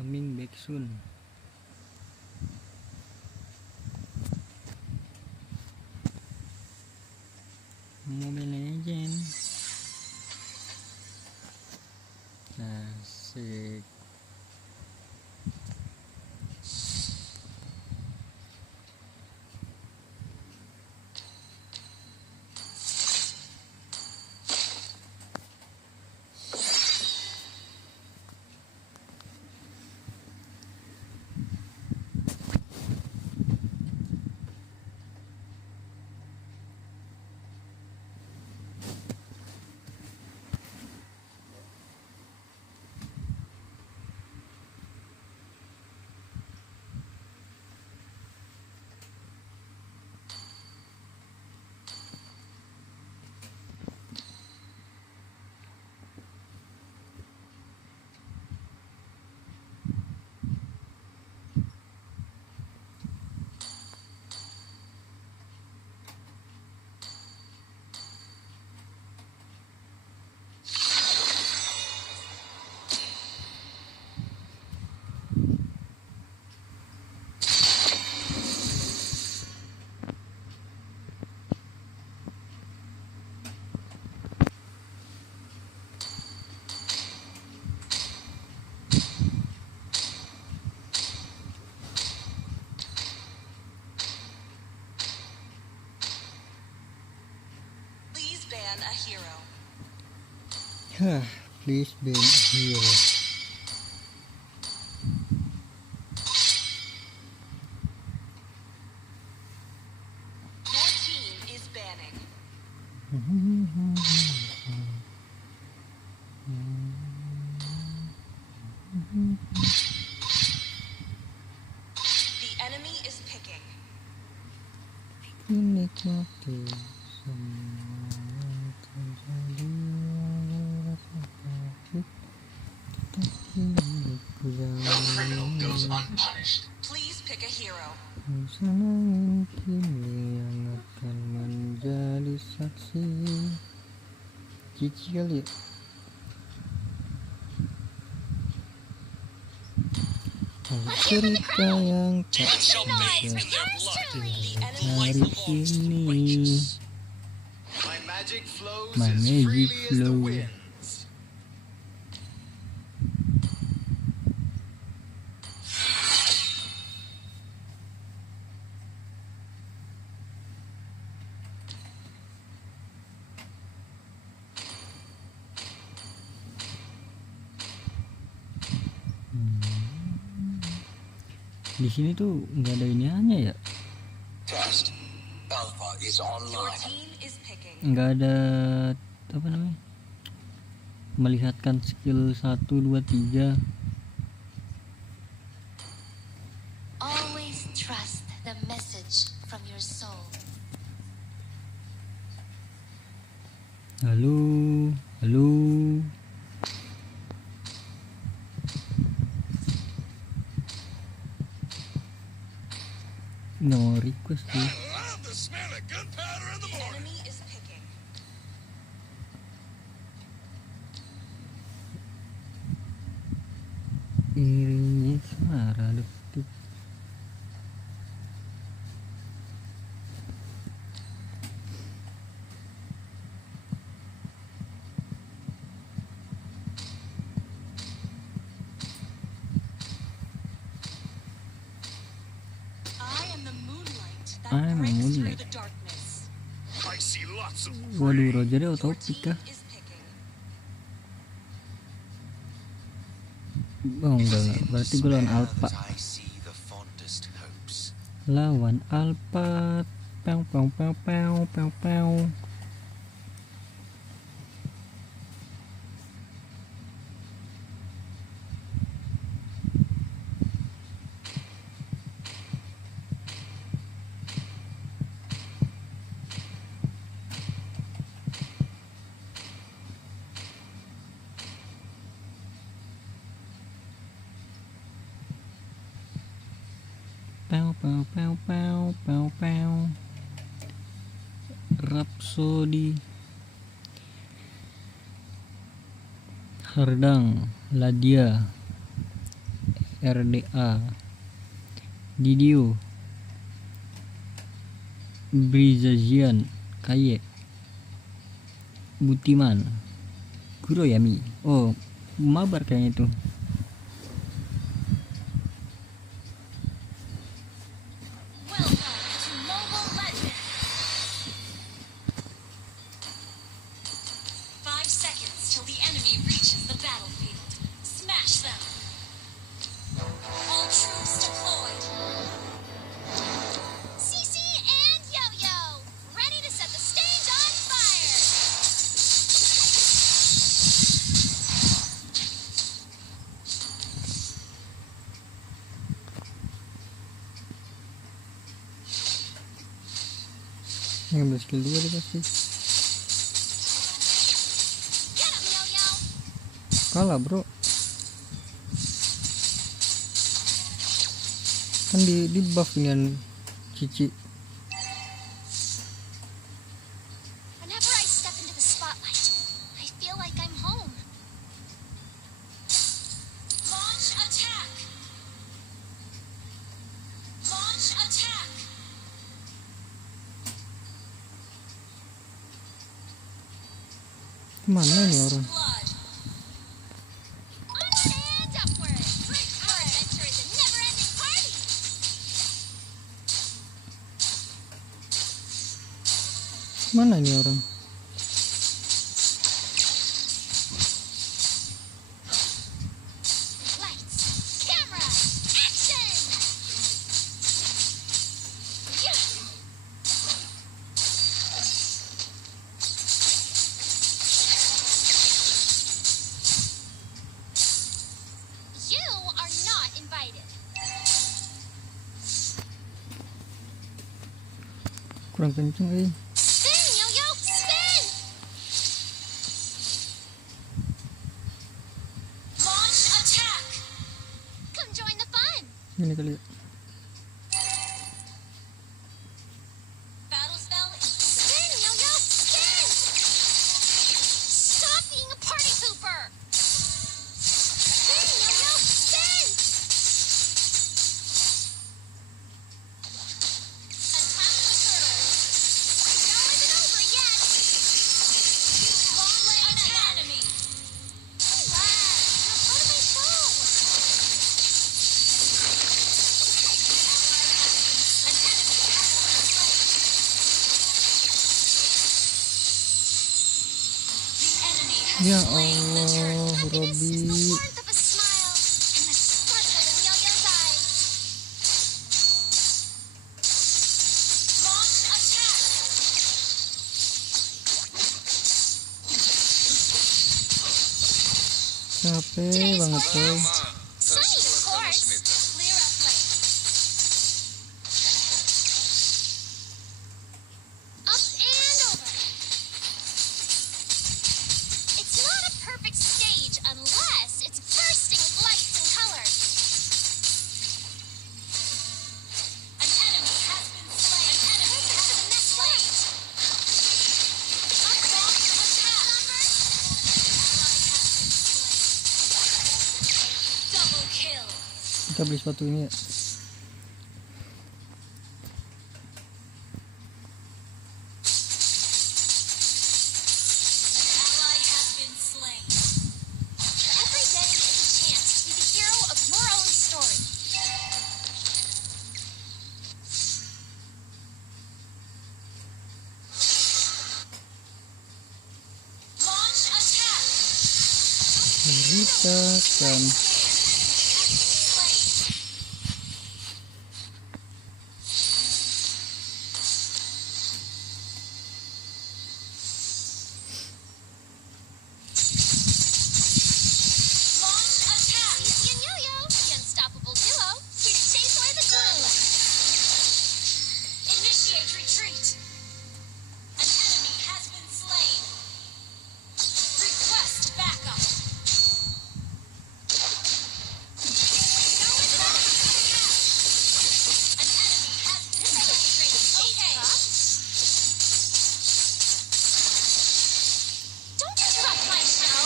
coming back soon. Mobile Legend. Asik. A hero. Please ban a hero. Your team is banning. The enemy is picking. Menikmati semua terjadi No criminal goes unpunished. Please pick a hero. Sana kini yang akan menjadi saksi. Cici kali ya. Cerita yang tak bisa hari ini. My magic flows My as magic freely as the flow. winds. Di sini tuh nggak ada iniannya ya, Test. Alpha is Your online. team is picking. nggak ada apa namanya, melihatkan skill 1, 2, 3. Always trust the message from your soul. Halo, halo. No request sih. Love the smell of gunpowder in the The morning. enemy is picking. Iringi suara detik. I am the moonlight that I am breaks through moonlight. the darkness. I see lots of Waduh, Roger Your otopik team kah? is picking. Oh enggak, berarti gue lawan Alpha. I see the fondest hopes. Lawan Alpha. Pew pew pew pew pew pew. Pew pew pew pew pew pew. Rhapsody. Hardang, Ladia, RDA, Didio, Brizazian, Kaye, Butiman, Kuroyami. Oh, mabar kayaknya itu. Welcome to Mobile Legends. 5 seconds till the enemy reaches the battlefield. Smash them. All troops deployed. CC and Yo-Yo, ready to set the stage on fire. Ngambil skill 2 dia pasti. Get him, Yo-Yo. Kalah bro. Kan di buff dengan Cici. Whenever I step into the spotlight, I feel like I'm home. Launch attack. Launch attack. Mana nih orang? Blood. Onward and upward. Our adventure is a never-ending party. Mana nih orang? Lights, camera, action! Yeah. You are not invited. Kurang kenceng Spin, Yo-Yo, spin! Launch attack. Come join the fun. Ini kali ya. Battle spell is Spin, Yo-Yo, spin! Stop being a party pooper! Spin, Yo-Yo, spin! attack the turtle. Now isn't over yet! Launch an enemy. Relax, you're part of my show! An enemy has been slain. The enemy has Ya slain the turtle. Allah, Happiness is the Robi. warmth of a smile and the sparkle in Yo-Yo's eyes. Launch attack. Capek banget coy. Sunny, of course. Clear up lane. Up and over. It's not a perfect stage unless it's bursting with lights and colors. An enemy has been slain. An enemy has been slain. Up Launch attack. Double kill. Kita beli sepatu ini ya. Ally has been slain. Every day is a chance to be the hero of your own story. Launch attack. Rita kan. Launch attack. CC and Yo-Yo, the unstoppable duo, here to chase away the gloom. Initiate retreat. An enemy has been slain. Request backup. An enemy has been slain. Okay. Don't interrupt my show.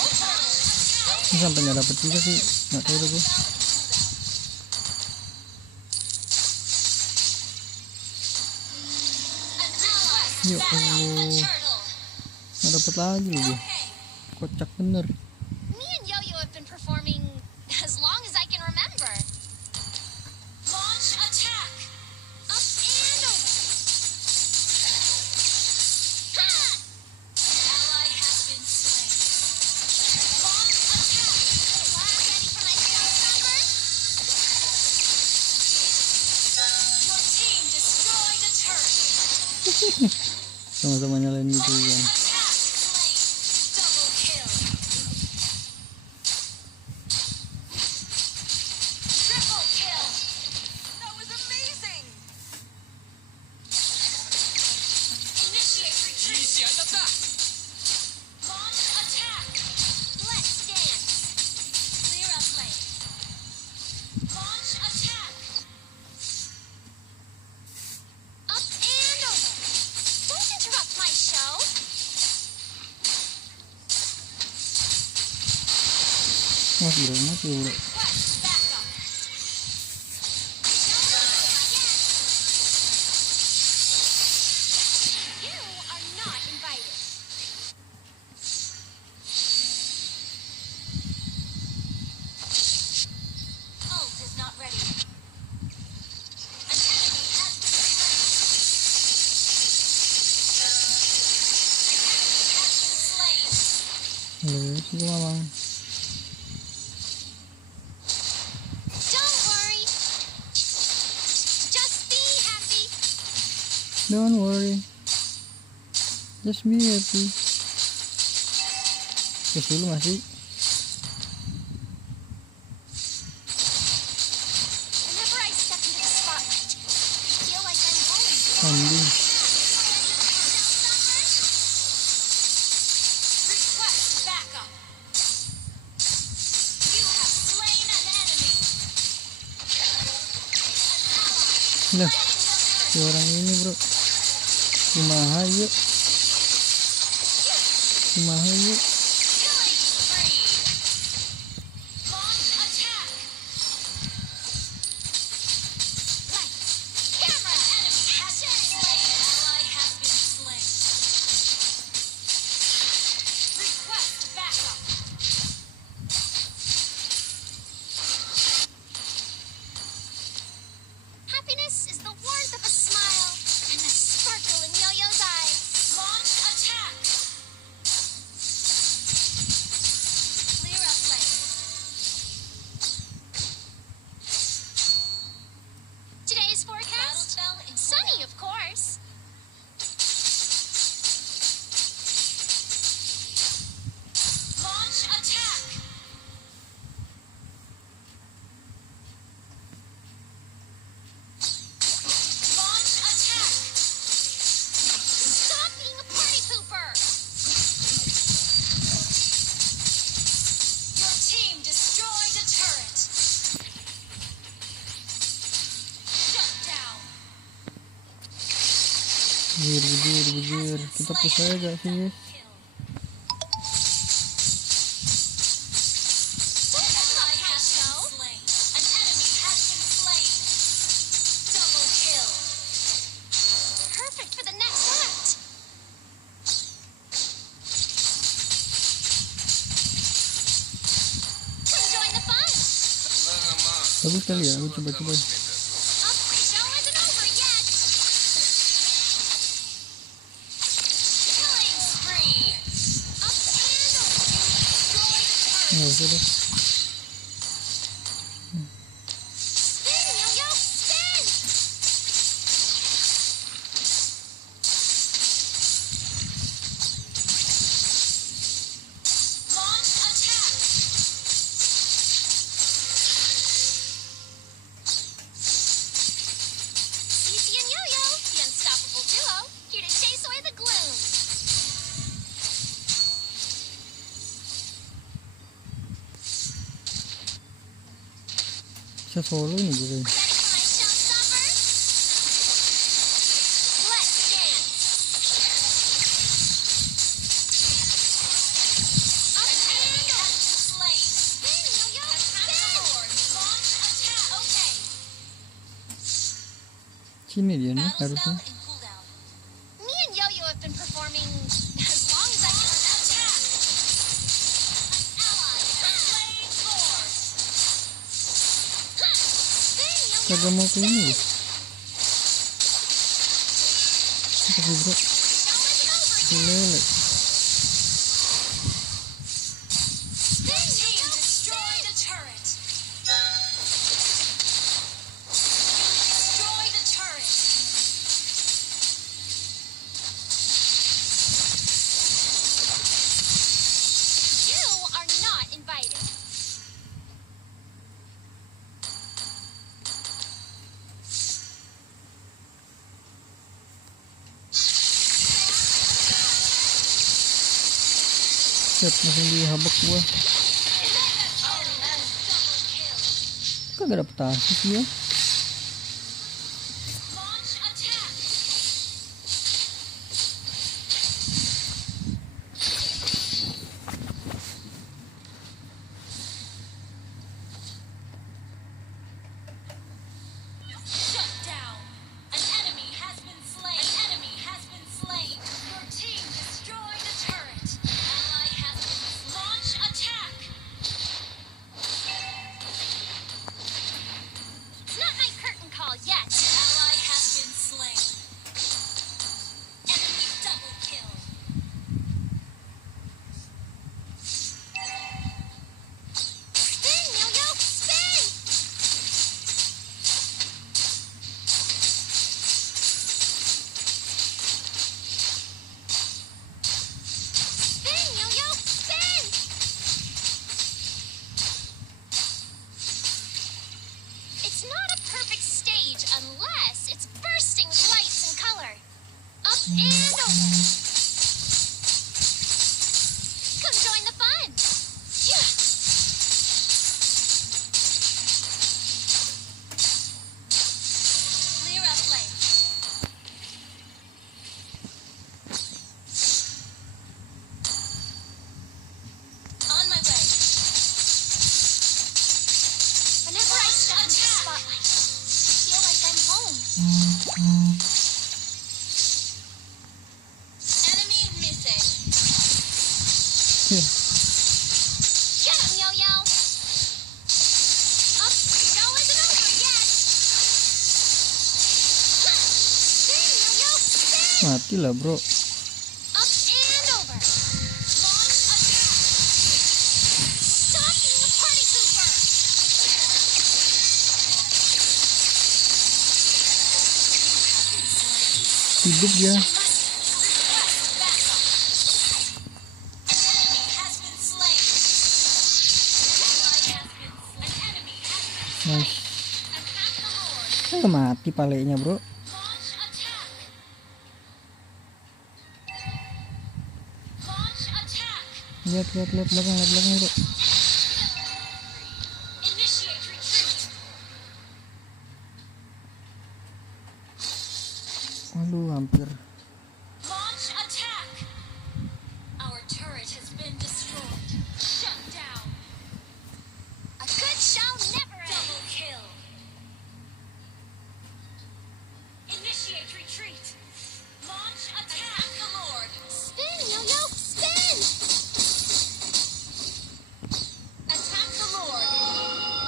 Ini sampai nggak dapet juga sih, nggak tahu deh gue. Ya Battle the Allah, turtle. nggak dapat lagi loh dia. Okay. Kocak bener. Me and Yo-Yo have been performing as long as I can remember. Launch attack. Up and over. Ha! Ally has been slain. Launch attack. Wow, ready for my showstopper? Your team destroyed a turret. Sama-sama nyalain gitu Launch kan. attack slain. Double kill. Triple kill. That was amazing. Initiate retreat. Launch attack. Let's dance. Clear up lane. Launch attack. Up and over. Don't interrupt my show. Mas bro, mati bro. Request backup. You are not invited. Ult is not ready. An enemy has been slain. An enemy has been slain. Halo, siku mamang. Don't worry. Just be happy. Don't worry, just be happy. Terus dulu masih Whenever I step into the spotlight, I feel like I'm home. kambing. Request backup. You have slain an enemy. Lah, si orang ini bro. Kumaha yuk. Kumaha yuk. Killing spree. Launch attack. Lights, camera, Enemy has been slain. Ally has been slain. Request backup. happiness is the warmth of a smile and the sparkle in Yo-Yo's eyes. Launch attack. Clear up lane. Today's forecast? Battle spell in Sunny, of course. Launch attack. Launch attack. Stop being a party pooper. Your team destroyed a turret. Shut down. Bujir. Kita push aja gak sih guys? Ally has been slain. An enemy has been slain. Double kill. Perfect for the next act. Come join the fun. Bagus kali ya, aku coba-coba. Oh, the show isn't over yet. Killing spree. Up and over. Destroyed a Nggak turret. usah deh. Spin, Yo-Yo, spin. Launch attack. Cece and Yo-Yo, the unstoppable duo, here to chase away the gloom. Bisa solo nih gue. Ready for my showstopper? Let's dance. Up and Enemy over. has been slain. Spin, Yo-Yo, Attack the spin. Lord. Launch attack. Okay. Sini dia nih Battle harusnya. spell in cooldown. Me and Yo-Yo Kagak mau ke ini loh. Apa sih bro? Lele. Your team destroyed a turret. You destroyed a turret. You are not invited. Set langsung dihabek gua. Kagak dapet asis ya. Launch attack. Shut down. An enemy has been slain. An enemy has been slain. Your team destroyed a turret. Ally has been launch attack. It's not my curtain call yet. Ally has been slain. Enemy double kill. Spin, Yo-Yo, spin! Spin, Yo-Yo, spin! It's not a perfect stage unless it's bursting with lights and color. Up and over. Come join the fun. Yeah. Clear up lane. On my way. Whenever I step into the spotlight, I feel like I'm home. Enemy missing. Here. Get him, Yo-Yo. Up, show isn't over yet. Spin, Yo-Yo, spin! Mati lah bro. Up and over. Launch attack. Stop being a party pooper. Hidup dia. Request backup. An enemy has been slain. Ally has been slain. An enemy has been slain. Nice. Attack the Lord. Mati palenya bro. Launch attack. Launch attack. Lihat belakang bro. Initiate retreat. Waduh hampir. Launch attack. Our turret has been destroyed. Shut down. A good show never ends. Double kill. Initiate retreat. Launch attack the Lord. Spin, Yo-Yo, spin! Attack the Lord.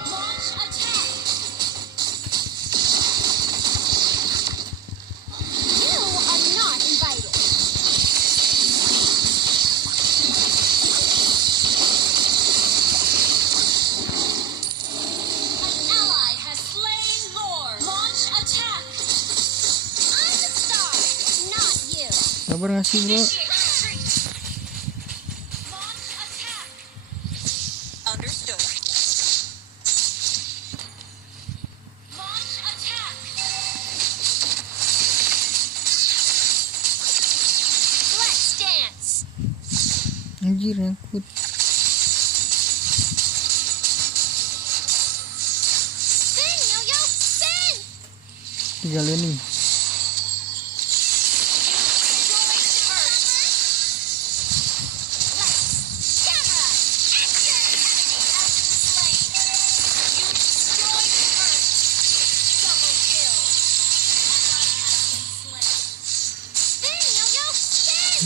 Launch attack. You are not invited. An ally has slain Lord. Launch attack. I'm the star, not you. Sabar ngasih bro. Initiate retreat. Launch attack. Understood. Launch attack. Let's dance. Anjir nyangkut. Spin, Yo-Yo, spin! Tiga lini.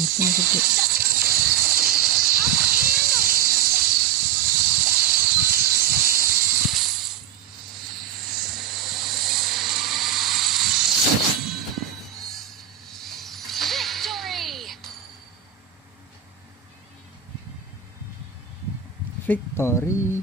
Itu masuk bro. victory.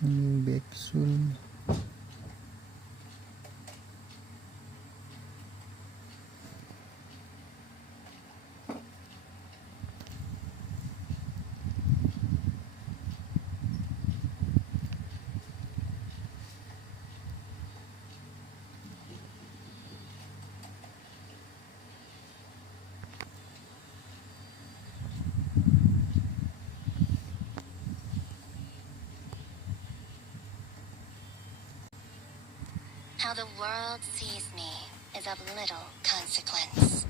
Coming back soon. How the world sees me is of little consequence.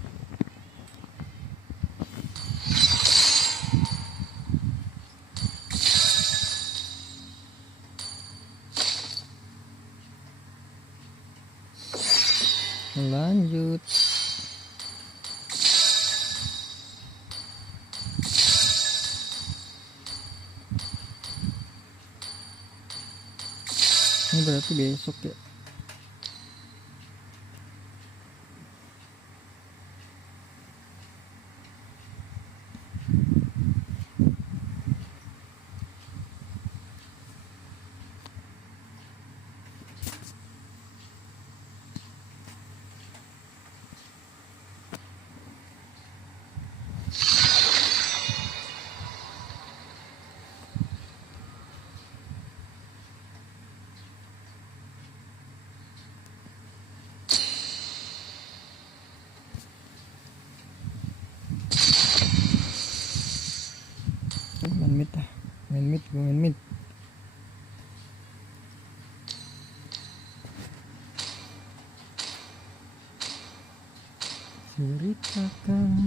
Lanjut. Ini berarti besok ya. Main mid. Ceritakan,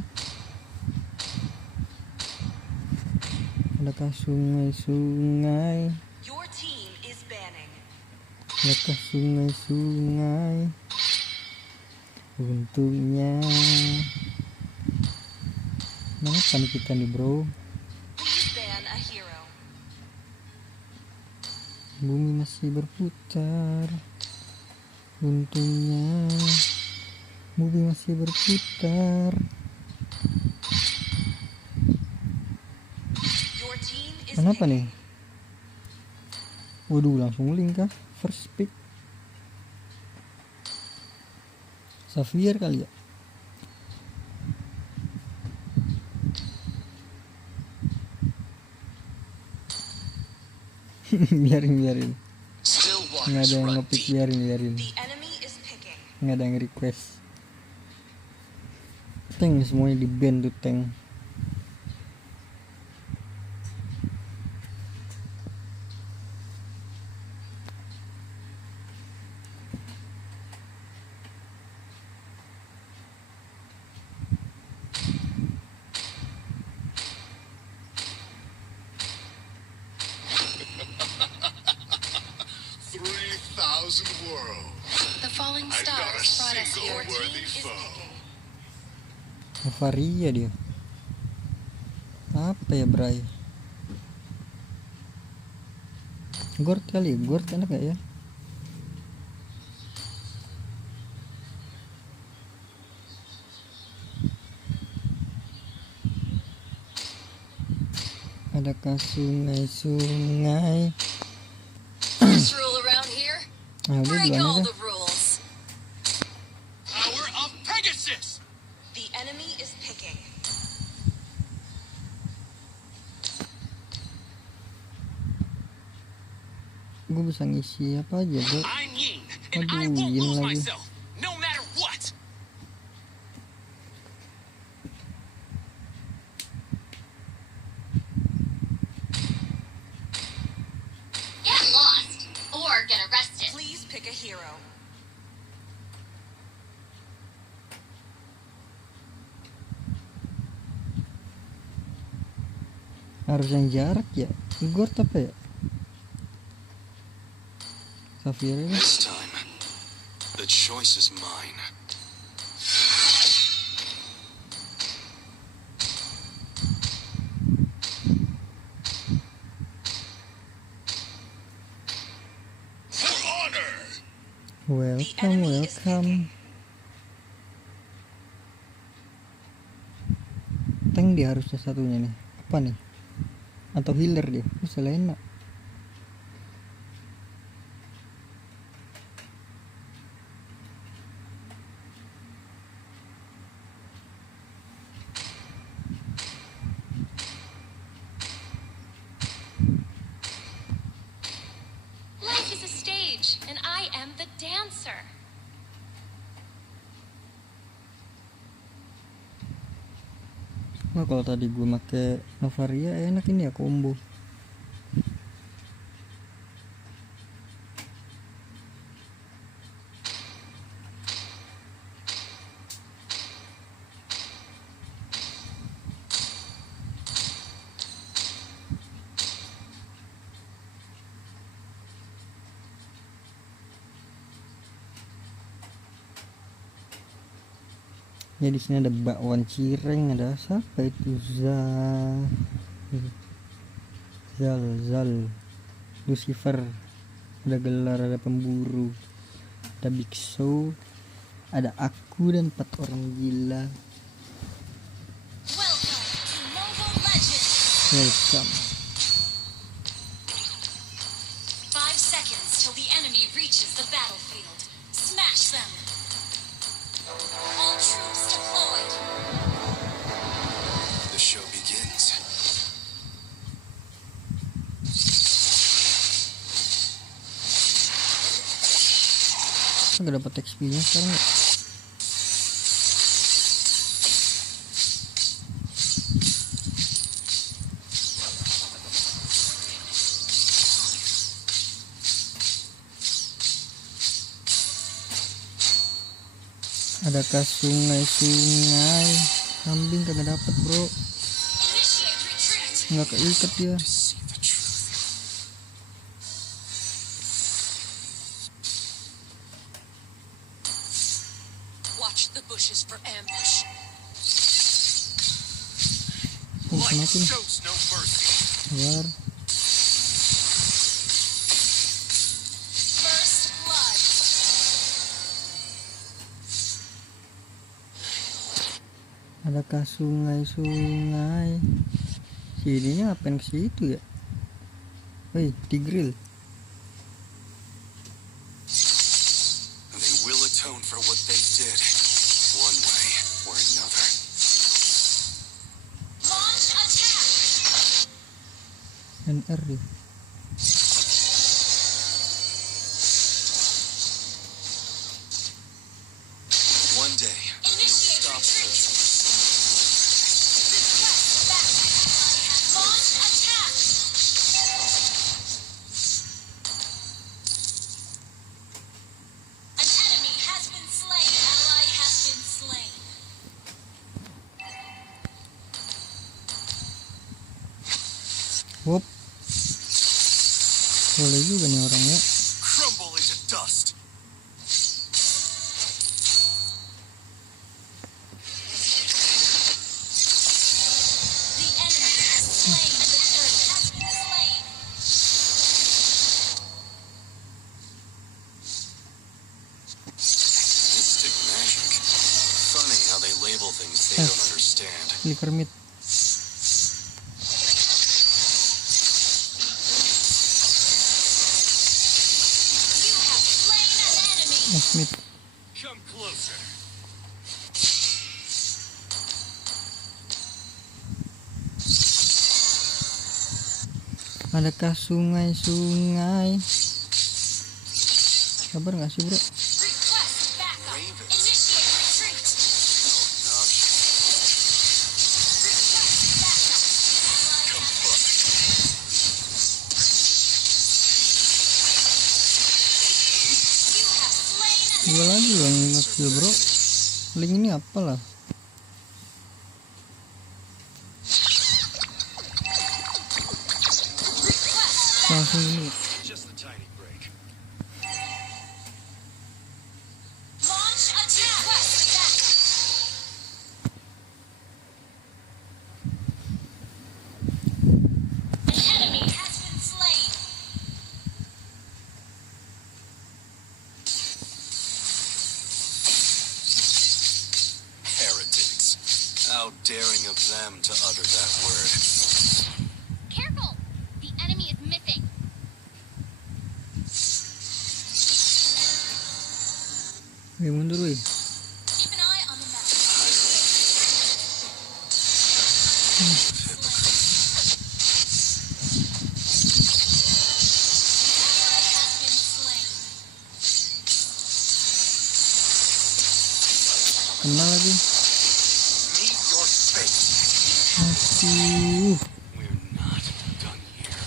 adakah sungai-sungai, Your team is banning. adakah sungai-sungai untungnya. Mana kan kita nih bro? Please ban a hero. Bumi masih berputar, untungnya bumi masih berputar. Your team is Kenapa picking. nih? Waduh, langsung link kah? First pick Xavier kali ya. biarin. Still Nggak ada waters yang run ngepick, deep. biarin. The enemy is picking. Nggak ada yang request. Tank semuanya di ban tuh tank. The falling I've got a stars brought us single here. worthy Is foe. picking. Avaria dia. Apa ya Bray? Gord kali, Gord enak gak ya? Adakah sungai-sungai? First rule around here: Nah, udah break duluan all aja. the rules. Power of Pegasus! The enemy is picking. Gue bisa ngisi apa aja bro. I'm Ying, and Aduh, I won't Yin lose lagi. myself, no matter what! hero. Harus yang jarak ya. Gord apa ya? Safira ini. This time, the choice is mine. For honor! Welcome. Tank dia harusnya satunya nih. Apa nih? Atau healer dia? Selena. Life is a stage, and I am the dancer. Wah, kalau tadi gue make Novaria enak ini ya combo. Ya di sini ada bakwan cireng, ada siapa itu? Zal, Lucifer, ada gelar, ada pemburu, ada Big Show, ada aku dan 4 orang gila. Welcome to Mobile Legends! Welcome. 5 seconds till the enemy reaches the battlefield. Smash them! All troops deployed. The show begins. Gak dapat XP nya sekarang ya? Adakah sungai-sungai? Kambing kagak dapat bro, Initiate retreat. nggak keikat dia. To see the truth. Watch the bushes for ambush. Oh, Life kenapa nih? shows no mercy. Keluar. First blood. Adakah sungai-sungai? Sininya ngapain ke situ ya? Woi, di grill. They will atone for what they did, one way or another. Launch attack. NR ya. One day, you'll Initiate stop retreat. searching. Request backup. Launch attack. An enemy has been slain. Ally has been slain. Wop. Boleh juga nih orangnya. Crumble into dust. The enemy has slain the turret. Has been slain. Mystic magic. Funny how they label things they don't understand. Flicker mid. You have slain an enemy. S mid. Come closer. Adakah sungai-sungai? Sabar nggak sih bro? Request backup. Raven. Initiate retreat. Obnoxious. Request backup. Ally Come has look. You have Gua lagi bang ngekill bro. Link ini apalah? Langsung ini. Just a tiny break. Launch attack. Request backup. An enemy has been slain. Heretics. How daring of them to utter that word. Careful! The enemy is missing. Wih, mundur wih. Keep an eye on the map. Ally has been slain. Kena lagi. Meet your fate. Aduh. We're not done here.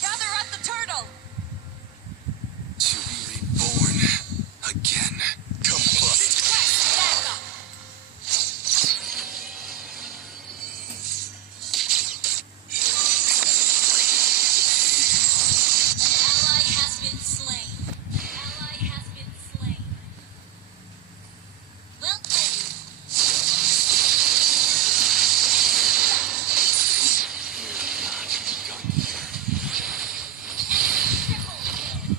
Gather at the turtle. To be reborn again. Combust. Request backup. Ally has been slain. Ally has been slain. Well played. Triple kill.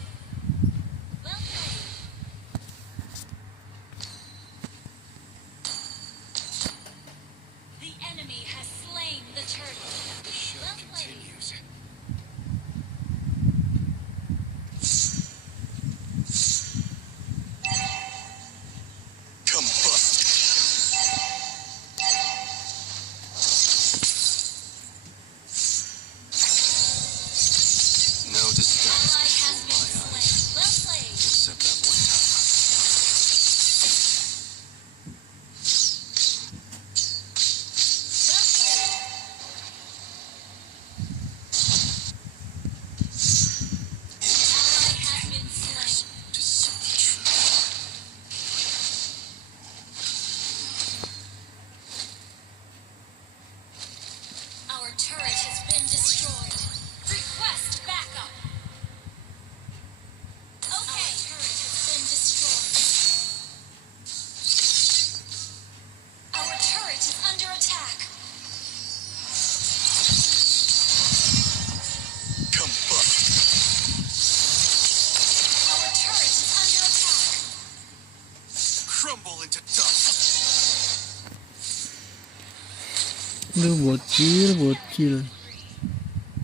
Well played. The enemy has slain the turtle. The show Well played. continues. Combust. No disguise Ally can has fool been my eyes, slain. Well played. except that one time. Well played. Ally has been slain. To see the truth. Our turret has been destroyed. Request backup. Okay. Our turret has been destroyed. Our turret is under attack. Combust. Our turret is under attack. Crumble into dust. Aduh, bocil.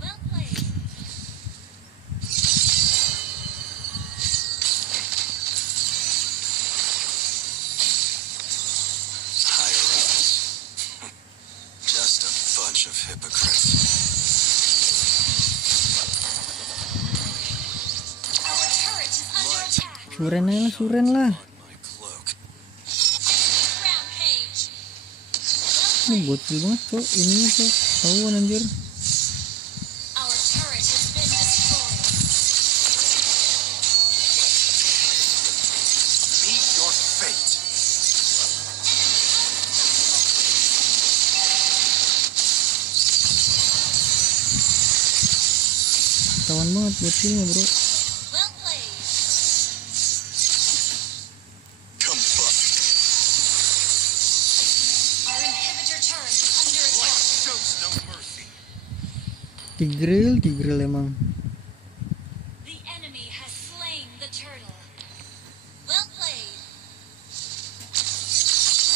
Well played. Higher ups. Just a bunch of hypocrites. Our turret is under attack. Suren lah. On my cloak. Rampage. Ini bocil banget cok. Ininya cok. Tauan anjir. Our turret has been destroyed. Meet your fate. Tawan banget bocilnya bro. Well played. Combust. Our inhibitor turret is under Light attack. shows no mercy. Tigril emang. The enemy has slain the turtle. Well played.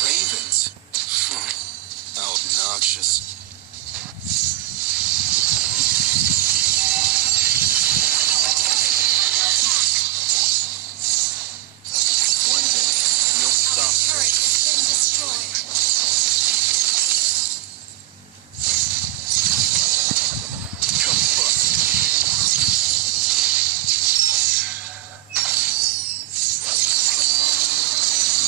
Ravens. How obnoxious. Our turret is under attack. One day, you'll Our stop. turret has been destroyed. Combust.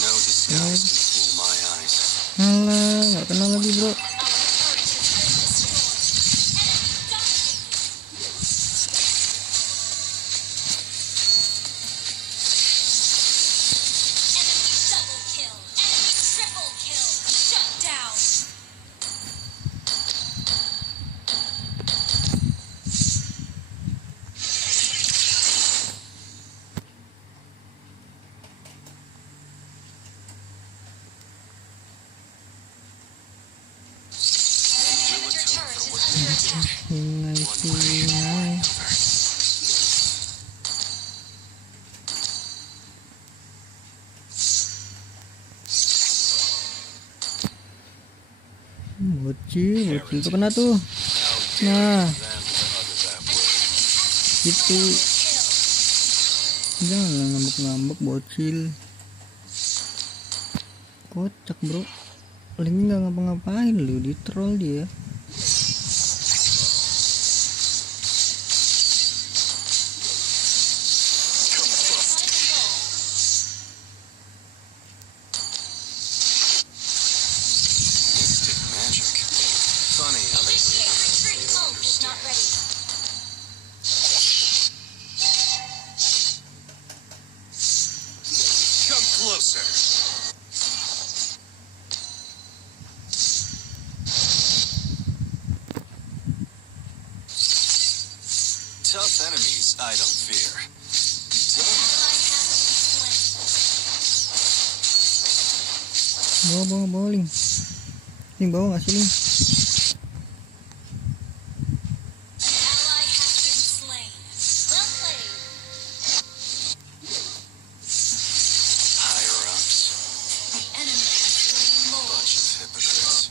No disguise can fool my eyes. Alah, nggak kenal lagi bro. Our turret has been destroyed. Sungai. Bocil tuh kena tuh. Nah, gitu. Jangan ngambek-ngambek bocil. Kocak bro. Link nggak ngapa-ngapain lu, di troll dia. Mystic magic. Funny how they Retreat mode is not ready. come closer. Tough enemies I don't fear. Bawa Link. Link bawa nggak sih Link? An ally has been slain. Well played. Higher ups, The enemy has slain more. bunch of hypocrites.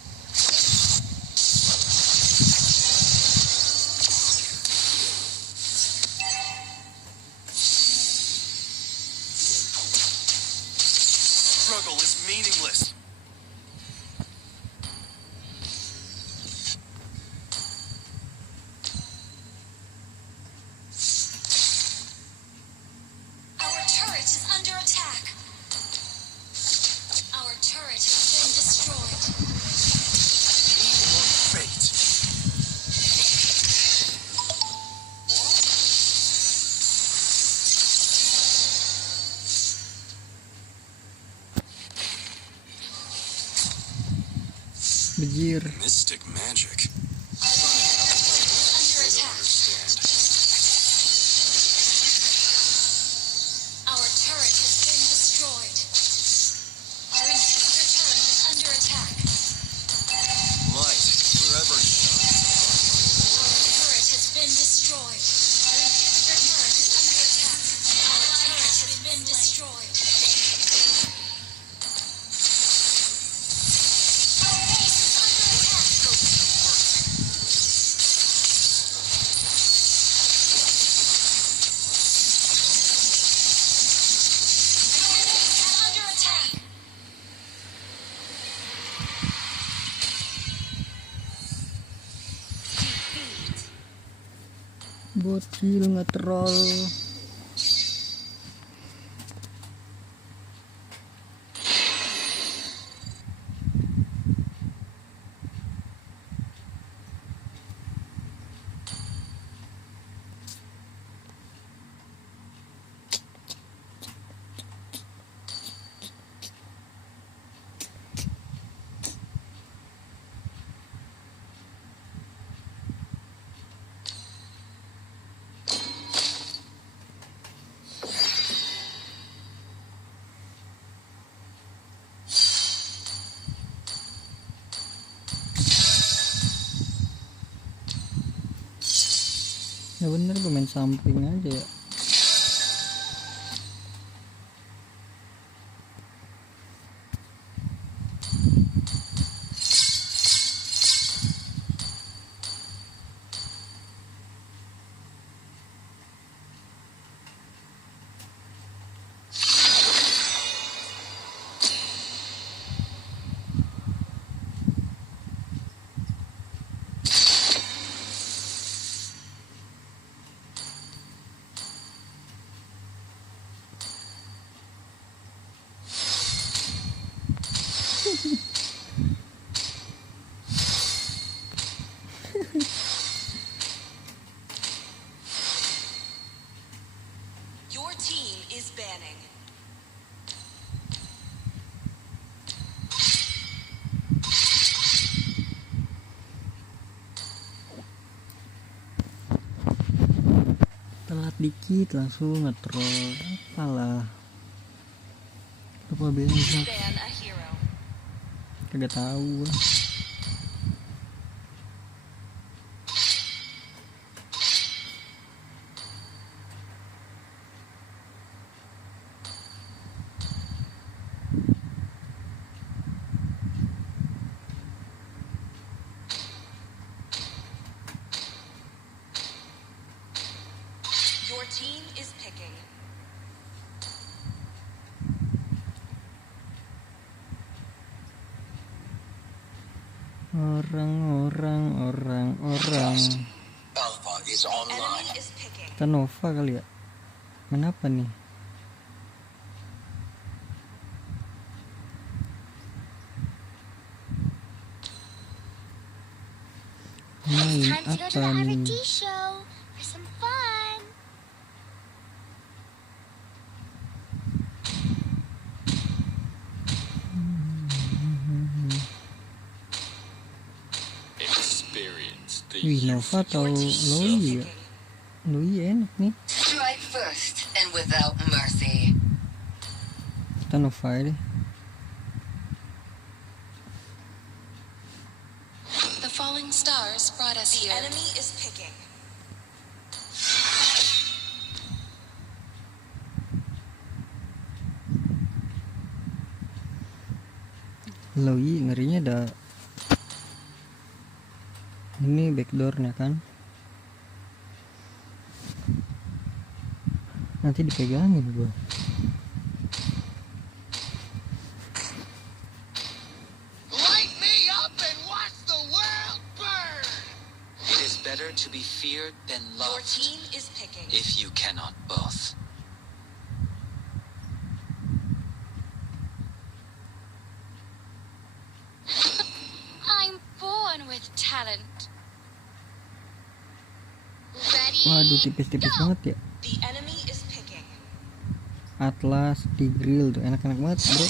Struggle is meaningless. Our turret is under attack. Our turret has been destroyed. Or fate. Bejir. Mystic magic. Our turret is under attack. Understand. Our turret has been destroyed. Our inhibitor turret is under attack. Light forever shines. Our turret has been destroyed. Our inhibitor turret is under attack. Our turret has been destroyed. Our base is under attack. Our base is under attack. Bocil nge-troll. Ya bener gue main samping aja ya. Your team is banning. Telat dikit langsung nge-troll. Apalah. Apa bisa Ban a hero. kagak tahu gua. Orang. Alpha is online. Enemy is picking. Kita Nova kali ya. Kenapa nih? Main Time to go to the apa Ira nih? T show for some fun. Experience the Wih, Nova atau Your team Loi is ya? picking. Loi enak nih. Strike first and without mercy. Kita Nova aja deh. The falling stars brought us The here. enemy is picking. Loi ngerinya ada ini backdoornya kan, nanti dipegangin gua. Light me up and watch the world burn. It is better to be feared than Your loved. team is picking. If you cannot both. I'm born with talent. Ready? Waduh, tipis-tipis go. banget ya. The enemy is picking. Atlas di grill tuh enak-enak banget bro.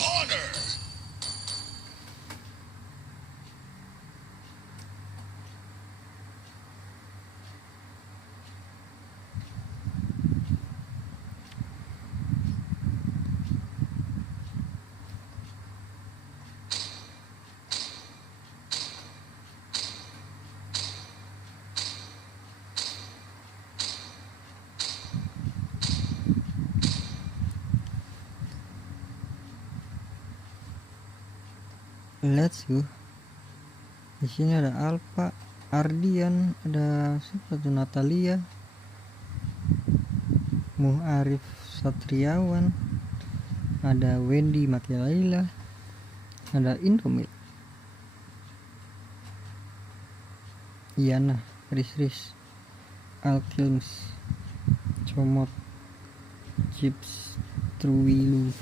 Let's go. Di sini ada Alpha, Ardian, ada siapa tuh, Natalia, Arif Satriawan, ada Wendy Makilaila, ada Indomil, Iana, Riz, Alkilms, Comot, Chips, Truwilu.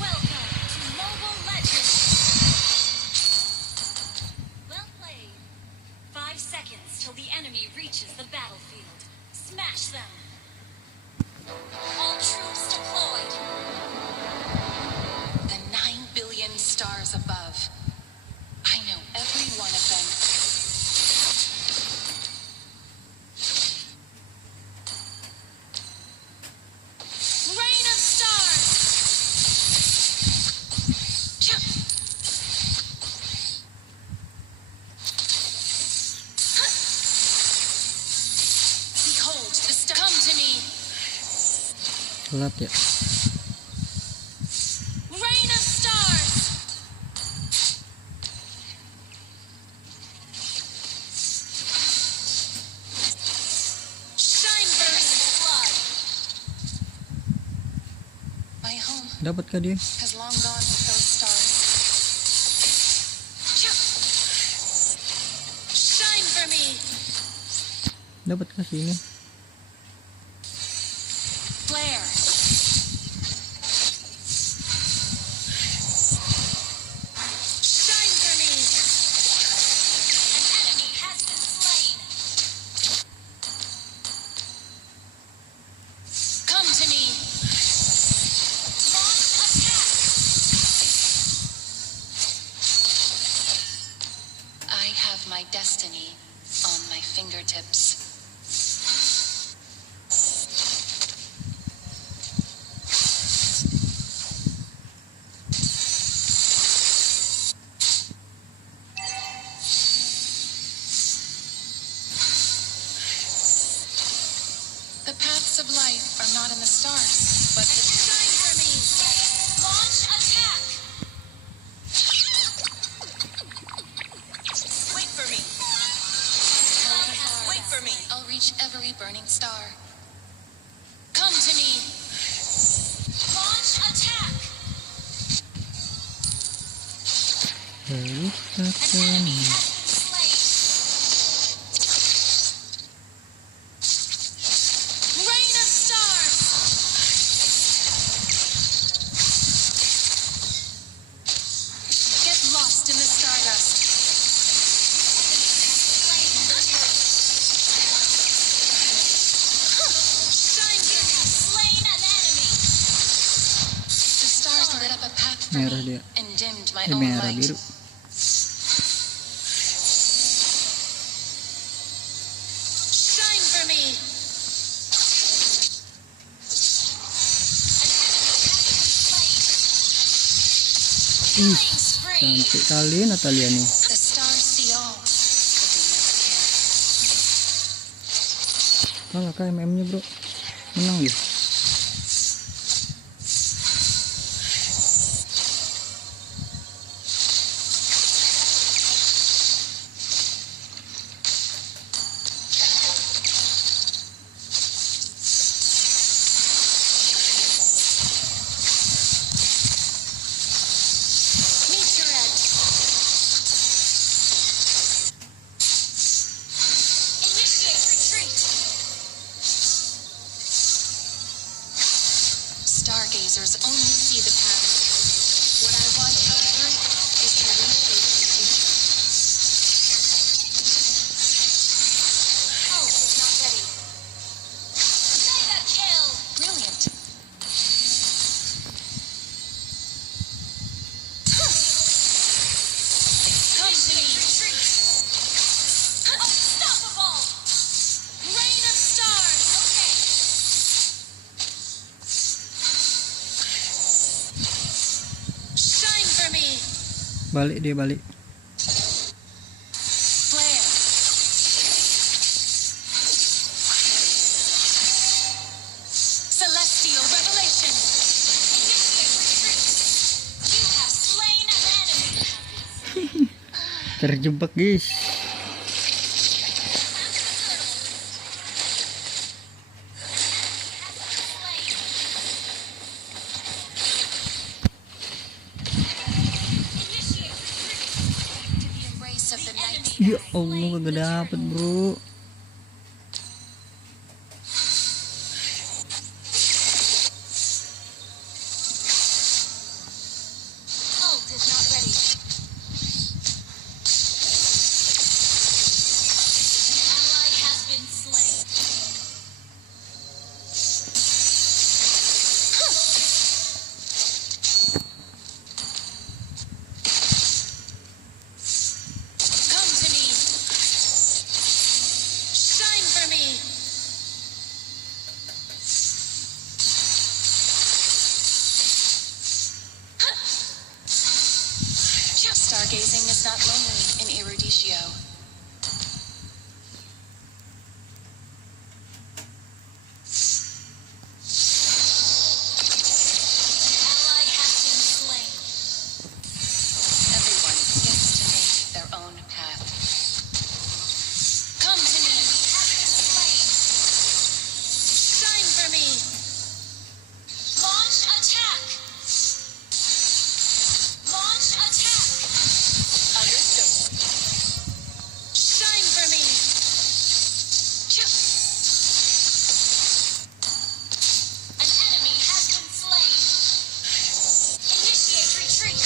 Welcome to Mobile Legends. Well played. 5 seconds till the enemy reaches the battlefield. Smash them. All troops deployed. The 9 billion stars above. I know every one of them. Rain of stars. Behold the star. Come to me. Telat ya. Rain of stars. Shine burst. Blood. My home Dapat kah dia? has long gone with those stars. Shine for me. Dapat kah sini? Flare. Shine for me. An enemy has been slain. Come to me. Launch attack. I have my destiny on my fingertips. The paths of life are not in the stars, but the Shine for me. Launch attack. Wait for me. Wait for me. every burning star. Come to me. Launch attack. An enemy has been slain. Rain of stars. Get lost in the stardust. Shine for me. Slain an enemy. The stars lit up a path for Merah me dia. and dimmed my Eh, own merah light. biru. Shine for me. Ih, Killing spree. cantik kali Natalia nih. The stars see all, but they never care. Kalah kah MM-nya bro. Menang dia. Meet your end. Initiate retreat. Stargazers only see the past. What I want, however, is to reshape the future. Ult is not ready. Mega kill. Brilliant. Come to me. Retreat. Unstoppable. Rain of stars. Okay. Shine for me. Balik dia balik. Flare. Celestial revelation. Initiate retreat. You have slain an enemy. Terjebak guys. Initiate retreat. To the embrace of the night. Ya Allah kagak dapet bro. Ult is not ready. Ally has been slain. Come to me. Shine for me. Stargazing is not lonely in Eruditio. Ally has been slain. Everyone gets to make their own path. Come to me. Has been slain. Shine for me. Launch attack. Launch attack. Understood. Shine for me. An enemy has been slain. Initiate retreat.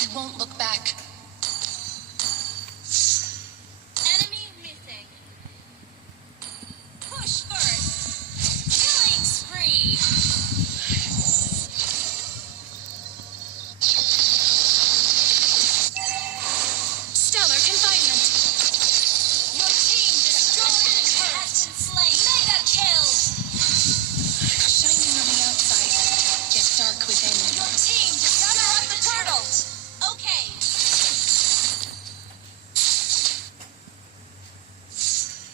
I won't look back. Enemy missing. Push first. Killing spree. Stellar confinement. Your team destroyed an enemy has been slain. Mega kill. Shining on the outside, yet dark within. Your team destroyed the turtle. Okay.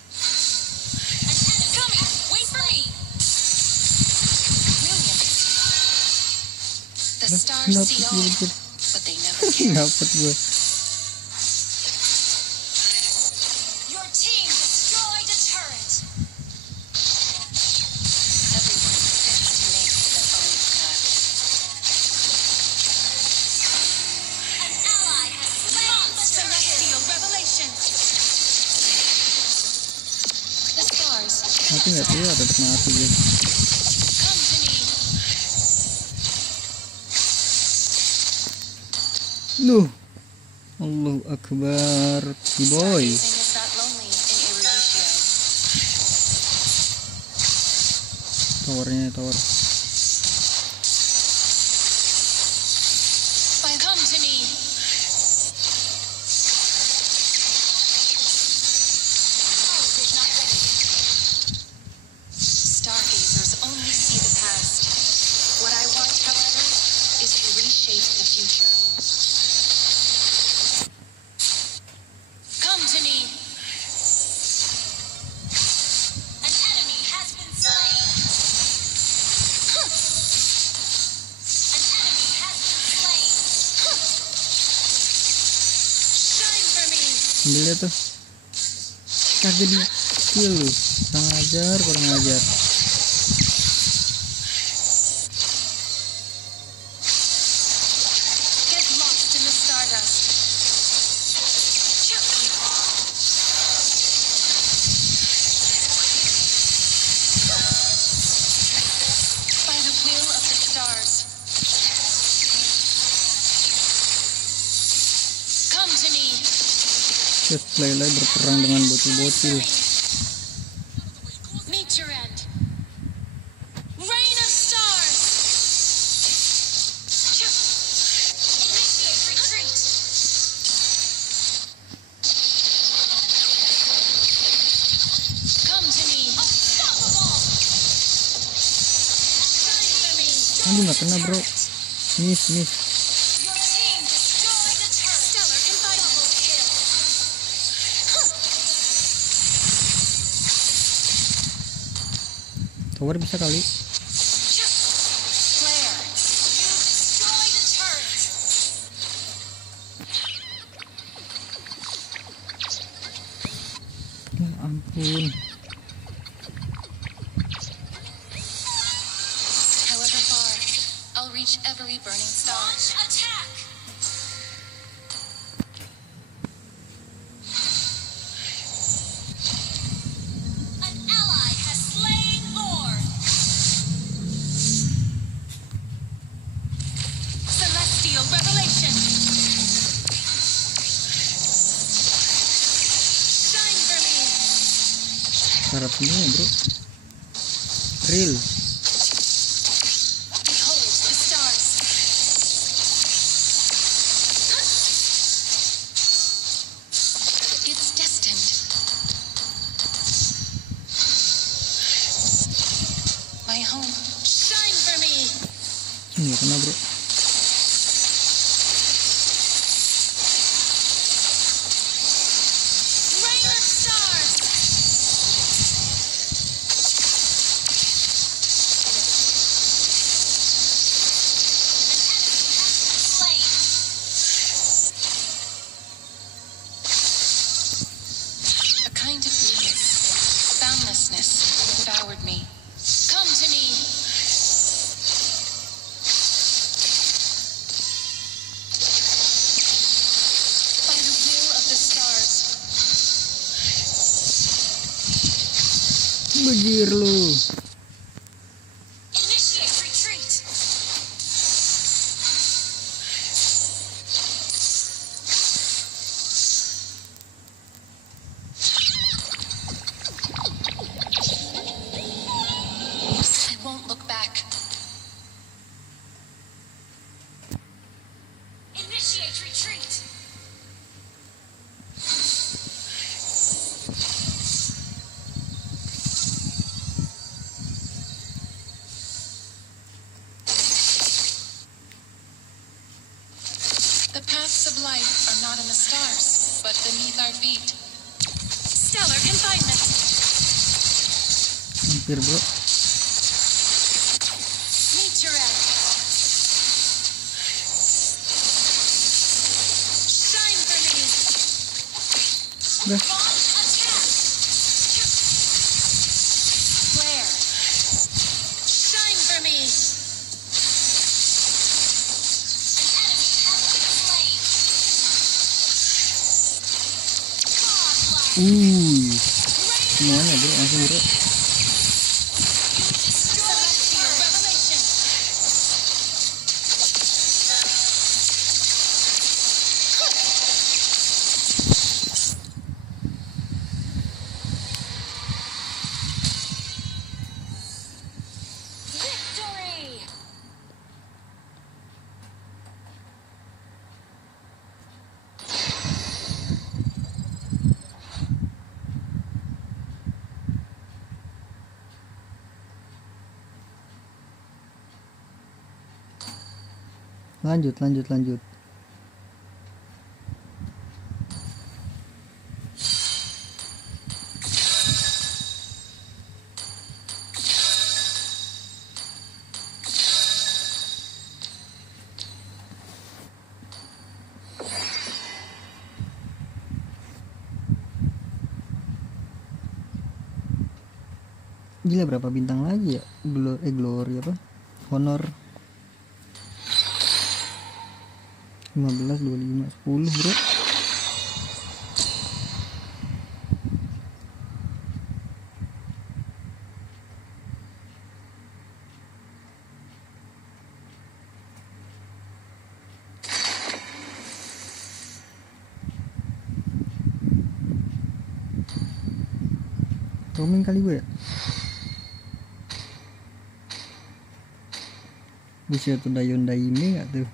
An enemy Coming. Wait for me. Brilliant. The stars Kenapa see dia all, jadi but they never Dapet gue. Your team destroyed a turret. Everyone gets to make their own path. An ally has slain the Celestial revelation. The stars. Mati nggak sih? Ya, tetap mati guys. Come to me. Nuh. Allahu Akbar. Boy. Stargazing is not lonely in Eruditio. Towernya tower. Come to me. Stargazers only see the past. What I want, however, is to reshape the future. Come to me. An enemy has been slain. An enemy has been slain. Shine for me. Ambil dia tuh. Kagak di kill lu. Kurang ajar, kurang ajar. Get lost in the stardust. By the will of the stars. Come to me. Just Layla berperang dengan bocil-bocil. Meet your end. Rain of stars. Initiate retreat. Come to me. Unstoppable. Shine for me. Aduh nggak kena bro. Miss. Your team destroyed a turret. Stellar confinement. Tower bisa kali. Flare. You destroyed a turret. Ya ampun. However far, I'll reach every burning star. Launch attack. An ally has slain Lord. Celestial revelation. Shine for me. Syarat semua bro. Real. Behold the stars. It's destined. My home. Shine for me. Nggak kena bro. Rain of stars. Slain. A kind of blueness, boundlessness devoured me. Come to me. By the will of the stars. Bajir lu. Initiate retreat. I won't look back. Initiate retreat. The paths of life are not in the stars, but beneath our feet. Stellar confinement. Hampir bro. Meet your end. Udah. Flare. Shine for me. Semuanya bro, langsung bro. Celestial revelation. Victory! Lanjut. Gila, berapa bintang lagi ya? Glory apa? Honor 15, 25, 10 bro. Roaming kali gue ya. Bisa tuh Dayon Daime gak tuh?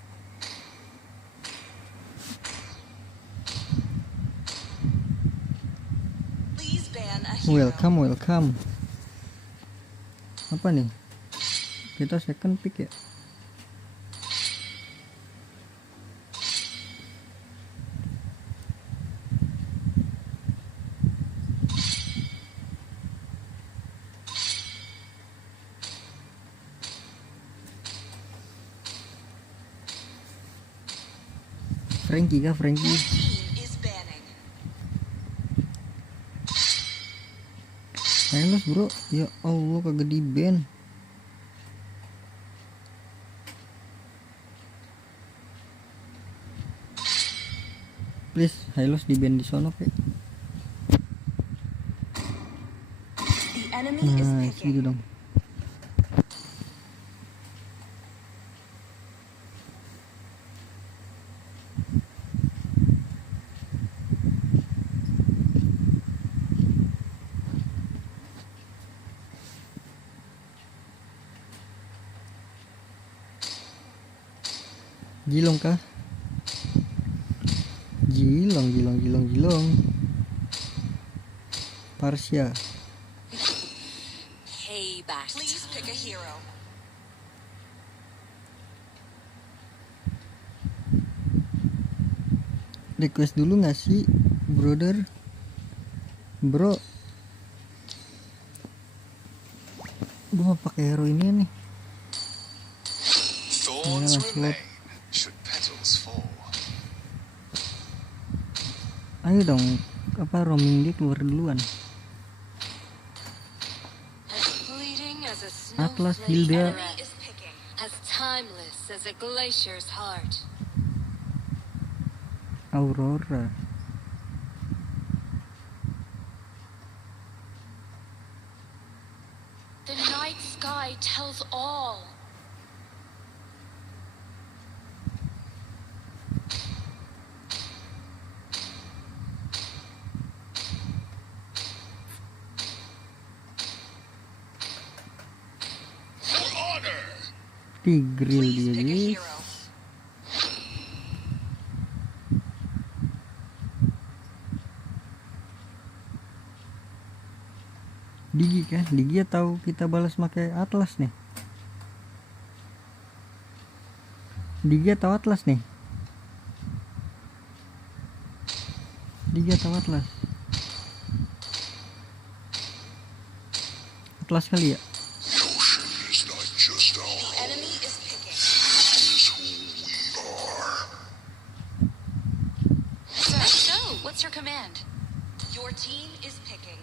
Please ban a hero. Welcome. Apa nih? Kita second pick ya. Frankie. Your team is banning. Hylos bro, ya Allah kagak di ban. Please Hylos di ban di sono kayak. The enemy is Nah, picking. gitu dong. Jilong kah? Jilong. Parsia. Payback. Please pick a hero. Request dulu gak sih, brother? Bro, gue mau pakai hero ini nih. Thorns Yalah, remain should petals fall. Ayo dong, apa roaming dia keluar duluan. As fleeting as a Atlas snowflake Hilda. Enemy is picking. as timeless as a glacier's heart. Aurora. The night sky tells all. For honor! Tigreal Please dia pick a guys. hero. Digi kan? Digi atau kita balas pakai Atlas nih? Digi atau Atlas nih? Digi atau Atlas? Atlas kali ya? The ocean is not just our The enemy is picking. is who we are. So, what's your command? Your team is picking.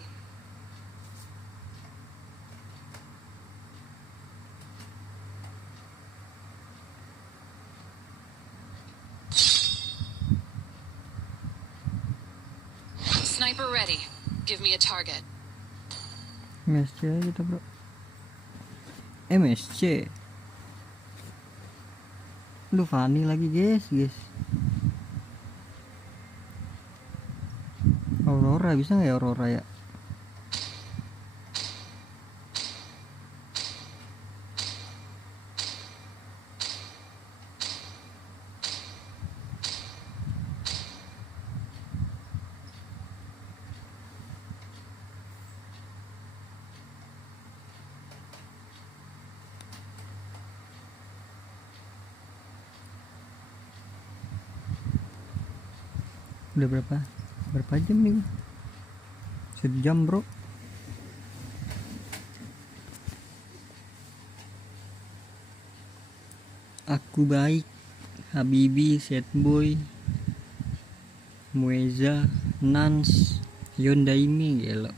Sniper ready. Give me a target. MSC aja kita bro. MSC. Lu Fanny lagi guys. Aurora bisa nggak ya Aurora ya? Udah berapa jam nih? Sejam bro. Aku baik, Habibi, Sad Boy, Mueza, Nans, Yondaimi, gelo,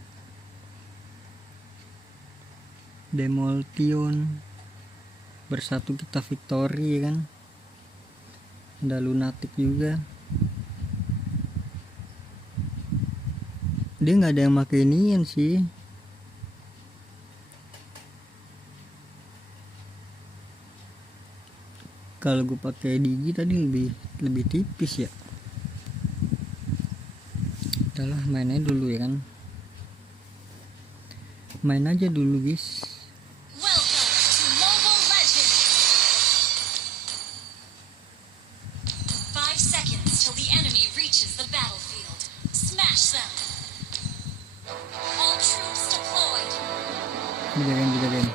Demoltion, bersatu kita victory kan. Ada Lunatic juga. Dia nggak ada yang pakai inian sih. Kalau gue pakai Digi tadi lebih tipis ya. Udahlah main aja dulu ya kan. Main aja dulu guys. Welcome to Mobile Legends! 5 seconds till the enemy reaches the battlefield. Smash them! All troops deployed. Dijagain.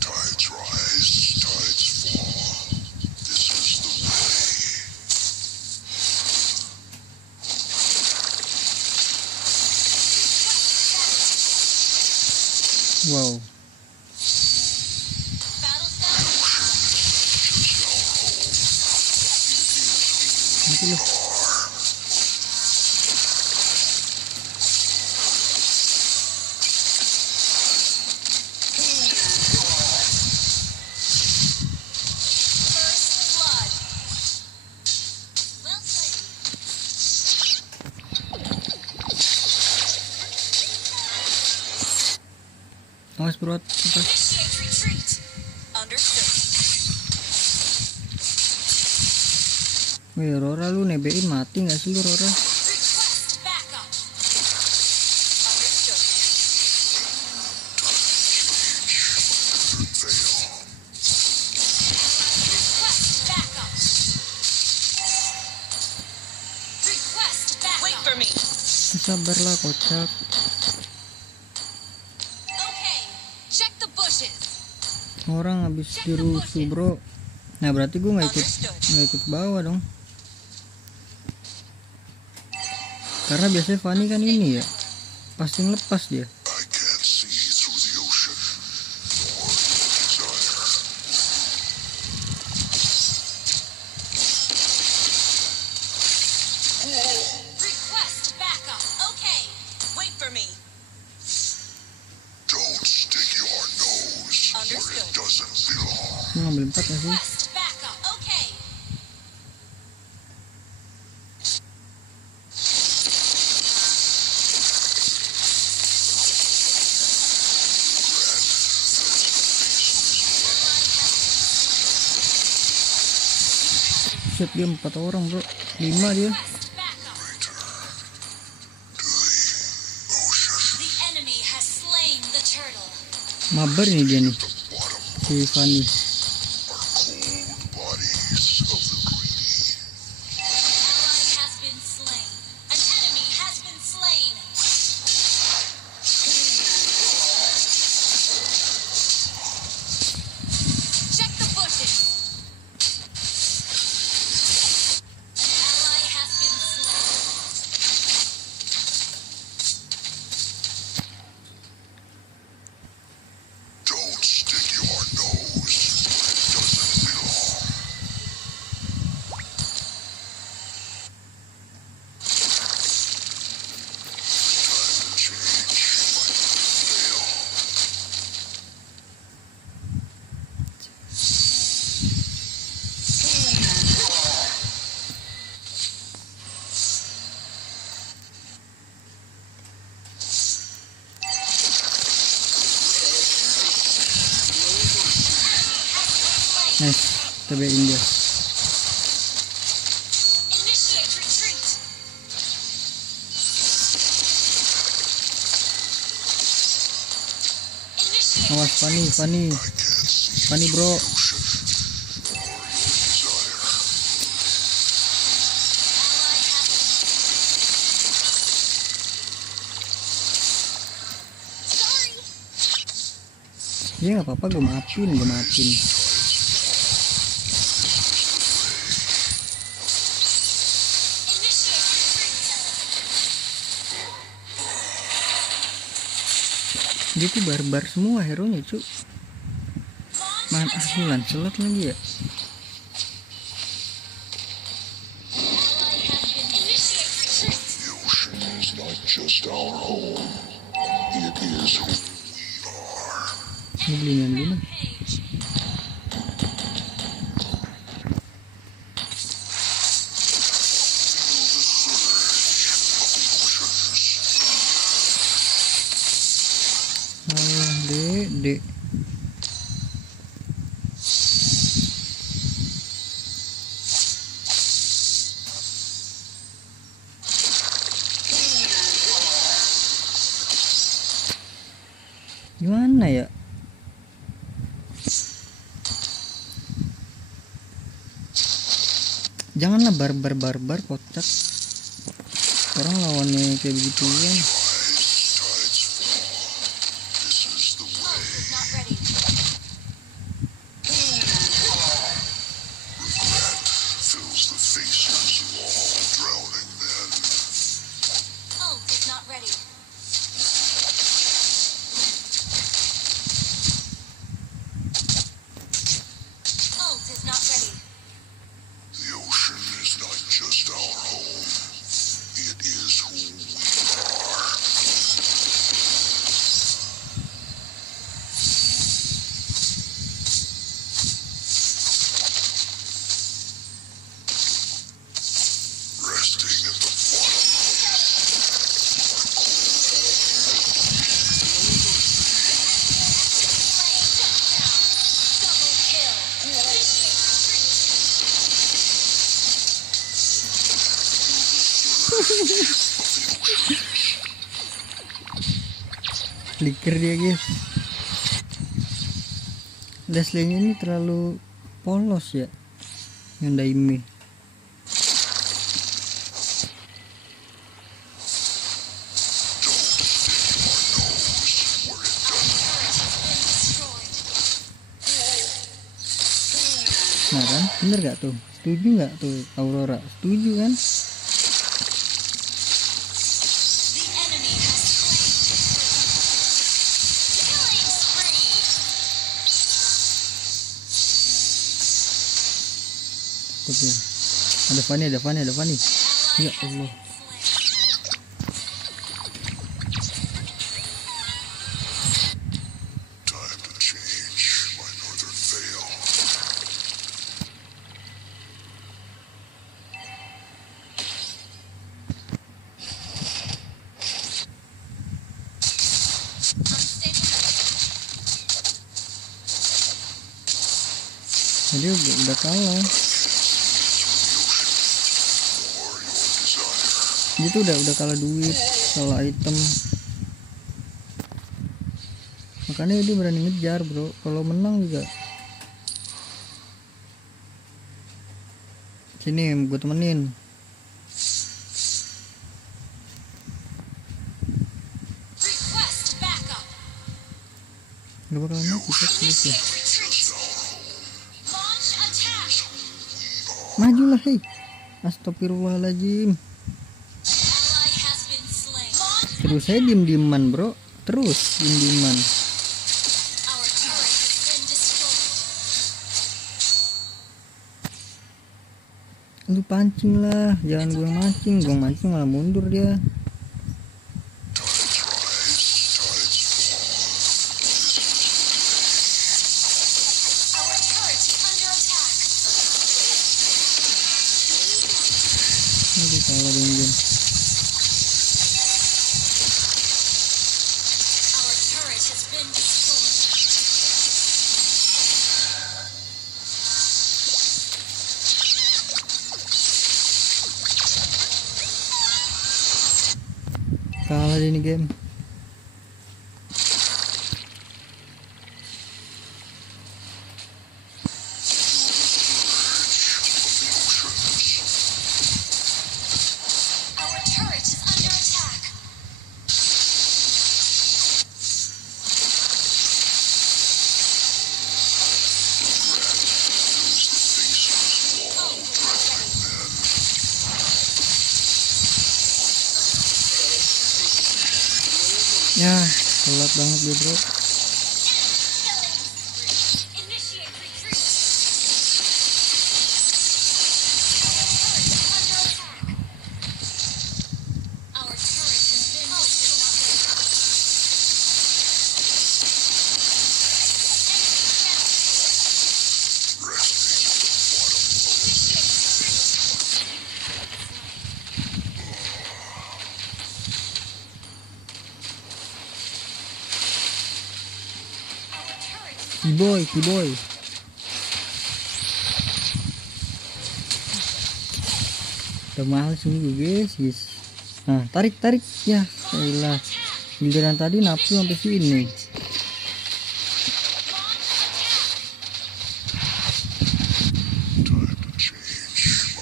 Tides rise, tides fall. This is the way. Wow. Battle style. Mati lu. First blood. Well played. Awas bro. Apa? Initiate retreat. Understood. Wih Aurora lu nebein mati nggak sih lu Aurora? Request backup. Understood. Request backup. Request backup. Wait for me. Sabarlah kocak. Okay. Check the bushes. Orang habis dirusuh bro. Nah berarti gue nggak ikut bawah dong. Karena biasanya Fanny kan ini ya, pasti ngelepas dia. I can't see through the ocean, nor desire. Request backup. Okay. Wait for me. Don't stick your nose where Understood. it doesn't belong. Lu ngambil 4 nggak sih? Request backup. Okay. Set dia 4 orang bro, 5 dia. Request backup. Ocean, The enemy has slain the turtle. Mabar nih dia nih, bottom si Fanny. are cold bodies of the greedy. Ally has been slain. An enemy has been slain. Check the bushes. Nice, TBin dia. Initiate retreat. Initiate Awas Fanny bro. Ocean. Or your desire. Sorry. Ya nggak apa-apa, gue maafin. initiate retreat. Dia tuh barbar semua hero-nya cu. Main Lancelot lagi ya. Initiate retreat. The ocean is not just our home. It is who we are. Ini beliin dulu man. Page. Alah dek. Gimana ya? Janganlah barbar kocak. Orang lawannya kayak begituan. Tides fall. This is the way. Not ready. Regret fills the faces of all drowning men. Ult is not ready. Ult is not ready. The ocean is not just our home. It is who we are. Resting at the bottom. Double kill. Initiate retreat. Flicker dia guys. Leslie ini terlalu polos ya. Yang Daime. Nah kan, bener gak tuh? Setuju gak tuh Aurora? Setuju kan? The enemy has Killing spree. Takut ya. Ada Fanny. Ya Allah. Time to change my northern veil. Jadi udah kalah. Or your desire. Dia tuh udah kalah duit, kalah item. Makanya dia berani ngejar bro. Kalau menang juga. Sini gue temenin. request backup. Gak bakalan mati kan gitu. Initiate retreat. Launch attack. Majulah hei. Astagfirullahaladzim. Ally has been slain. Launch. Terus saya diem-dieman bro. Terus diem-dieman. Our turret has been destroyed. Lu pancing lah. Jangan gue mancing. Gue mancing malah mundur dia. Tides rise, tides fall. Our turret is under attack. Aduh kalah dingin. Our turret has been destroyed. kalah di ini game. Our turret is under attack. Ya, telat banget dia bro. Initiate retreat. Our turret has been Kiboy. Udah mahal sungguh guys. Nah, tarik ya. Elah. Giliran tadi nafsu sampai sini.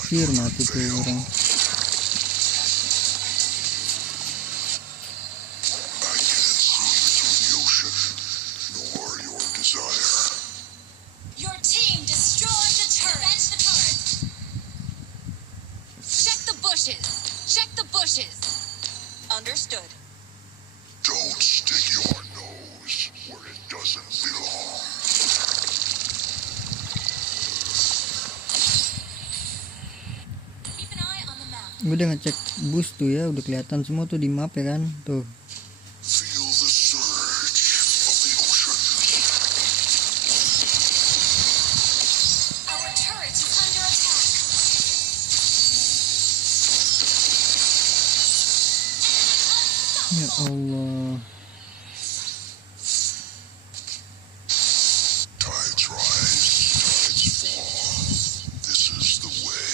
Sir mati tuh orang. Your team destroyed the turret. Defend the turret. Check the bushes. Check the bushes. Understood. Don't stick your nose where it doesn't belong. Keep an eye on the map. Gue udah ngecek boost tuh ya, udah kelihatan semua tuh di map ya kan. Tuh. Feel the surge of the ocean. Our turret is under attack. Ya Allah. Tides rise, tides fall. This is the way.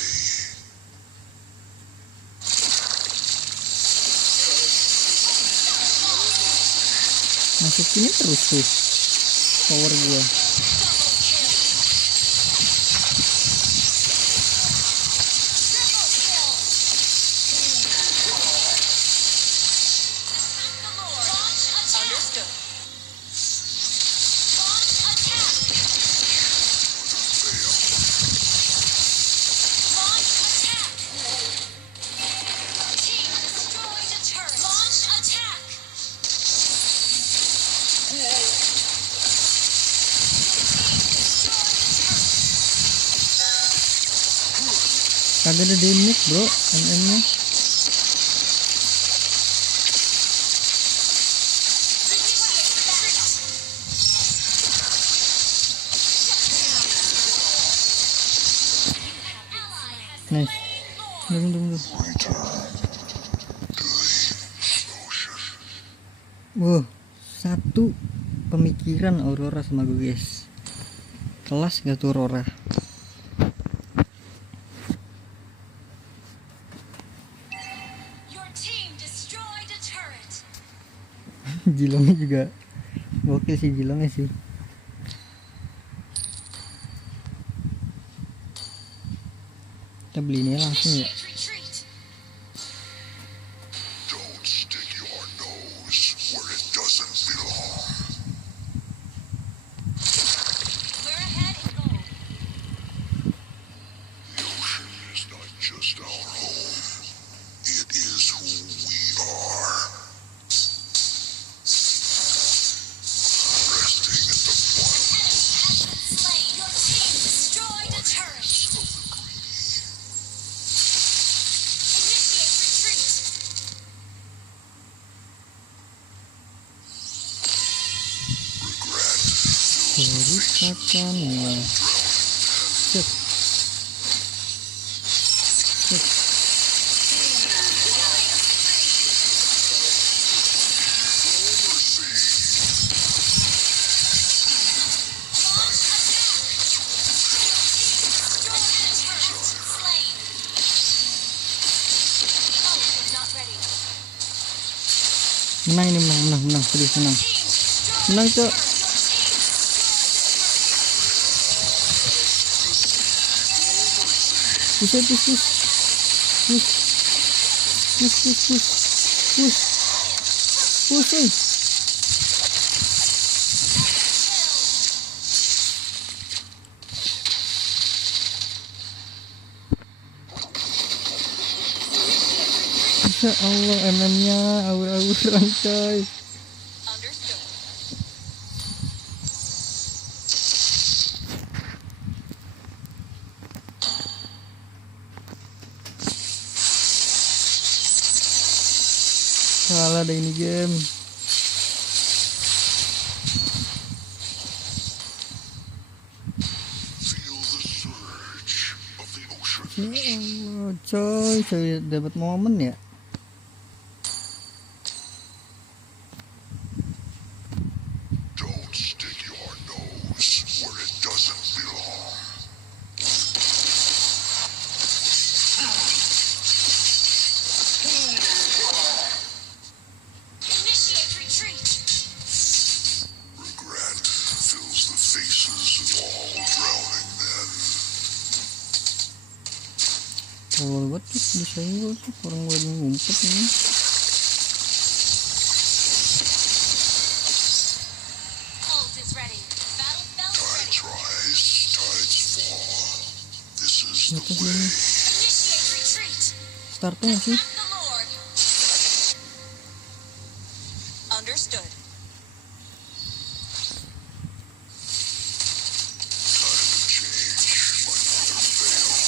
Masuk sini terus tuh power gua. Understood. Kagak ada damage bro, MM-nya. Nice. Tunggu. Wow, satu pemikiran Aurora sama gue guys. Kelas gak tuh Aurora? Your team destroyed a turret. Jilongnya juga gokil sih, Jilongnya sih. Kita beli ini langsung ya. Initiate retreat. Don't stick your nose where it doesn't belong. We're ahead in gold. The ocean is not just our home. It is who we are. Resting at the bottom Enemy has been slain. Your team destroyed a turret. of the greedy. Initiate retreat. Regret Ceritakanlah. Set. Menang ini, menang, serius menang. Menang, Cok. Push. Ya Allah, MM-nya aur-auran coy. Understood. Salah deh ini game. Feel the surge of the ocean. Ya Allah, coy dapat momen ya. Don't stick your nose where it doesn't belong. Initiate retreat. Regret fills the faces of all drowning men. Tolol banget tuh disenggol tuh orang lagi ngumpet ini. Ult is ready. Battle spell is ready. Tides rise, tides fall. This is the Apa sih way. ini? Initiate retreat. Startnya sih. Attack the Lord. Understood. Time to change. My mother failed.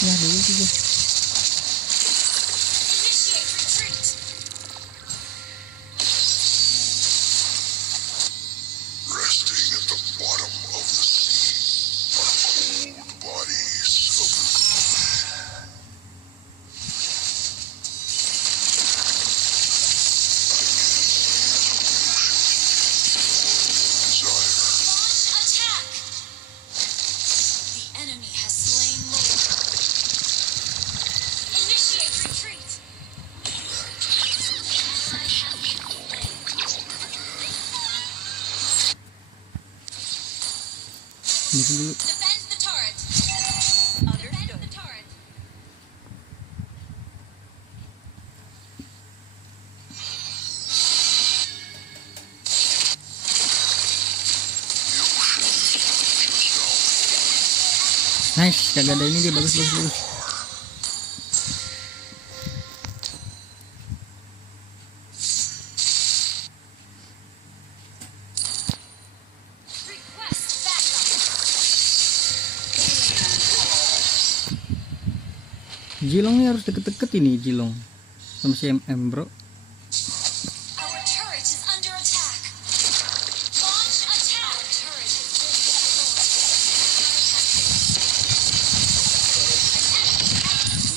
Ya dulu juga. Initiate retreat. Resting at the bottom of the sea are cold bodies of the good. Desire. Launch attack. The enemy has slain Lord. Initiate retreat. Ini dulu. Defend the turret. Defend the turret. Nice, kagak ada ini dia bagus. Request backup. Jilong nih harus deket-deket ini Jilong sama si MM bro. Our turret is under attack. Launch attack. Our turret has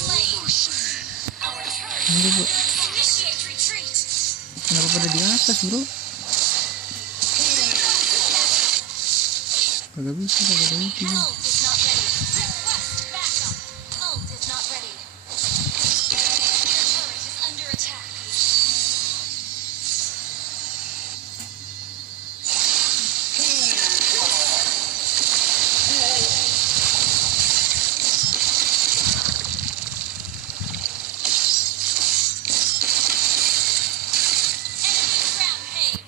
been destroyed. Our turret. Ini bro, Initiate retreat. kenapa pada di atas bro? Kagak bisa, kagak ada itu. Ult is not ready. Request backup. Ult is not ready. Your turret is under attack. Enemy rampage.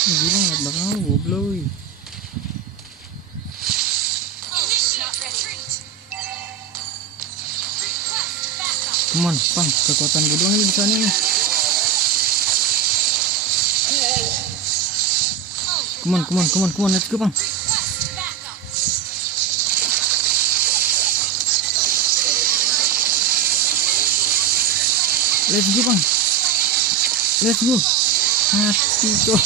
Gila nggak bakal goblok. Come on, Pang, kekuatan gue doang nih di sana nih. Come on, let's go, Pang. Let's go, Pang. Let's go. Mati, Cok.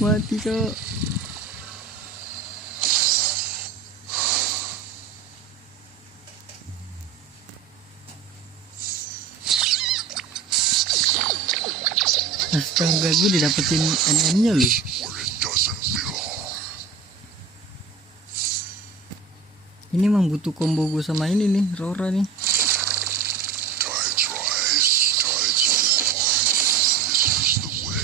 Mati, Cok. Astaga, gue didapetin NM-nya loh. where it doesn't belong. Ini emang butuh combo gue sama ini nih, Rora nih. Tides rise, tides fall. This is the way.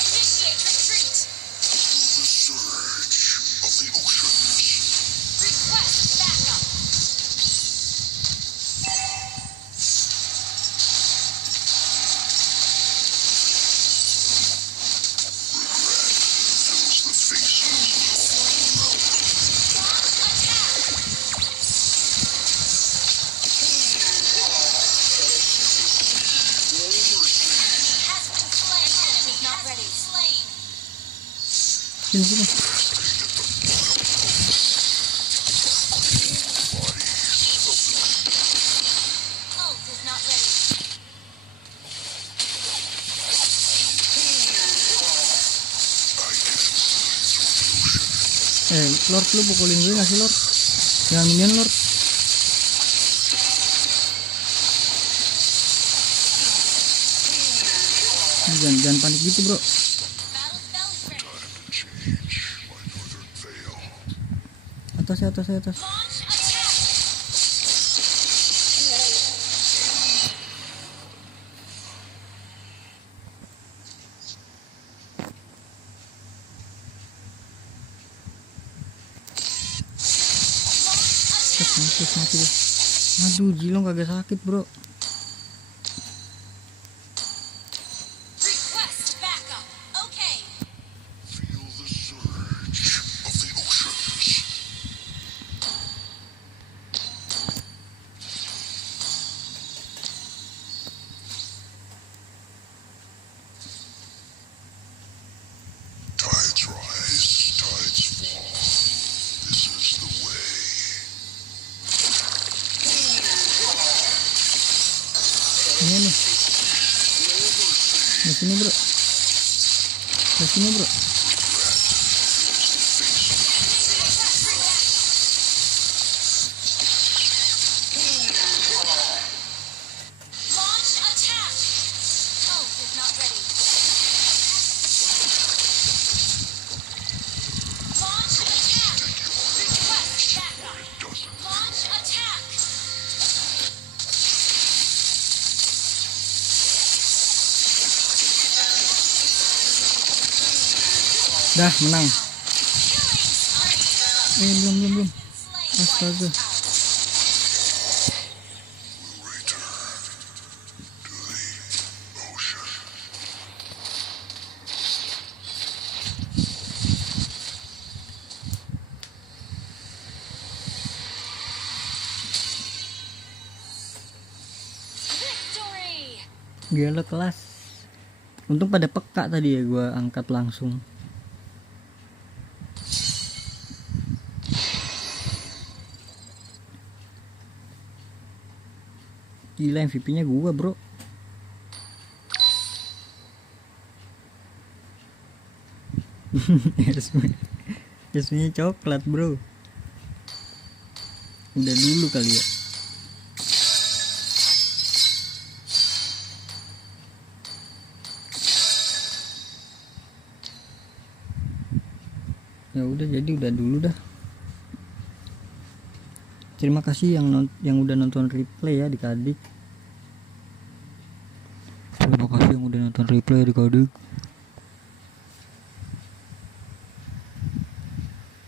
Initiate retreat. The surge of the oceans. Request backup. Fills the faces. Has been slain. Enemy not ready. Slain. Sini, sini. Ult is not ready. Lord, lu pukulin gue gak sih, Lord? Jangan minion, Lord. Jangan panik gitu, bro. Battle spell is ready. Change my northern veil. Atas. Launch attack. Mati deh. Aduh, Jilong kagak sakit, bro. Request backup. Okay. Feel the surge of the oceans. Tides rise, tides fall. This is the way. Ini nih. Di sini, bro. Di sini, bro. Launch attack. Ult is not ready. Launch attack. Request backup. Launch attack. Dah, menang. Killing spree. Belum. Slain. Astaga. Will return to the ocean. Victory. Gila kelas. Untung pada peka tadi ya, gua angkat langsung. Gila, MVP-nya gua, bro. Yasmin coklat, bro. Udah dulu kali ya. Ya udah, jadi udah dulu dah. Terima kasih yang udah nonton replay ya adik-adik. Terima kasih yang udah nonton replay adik-adik.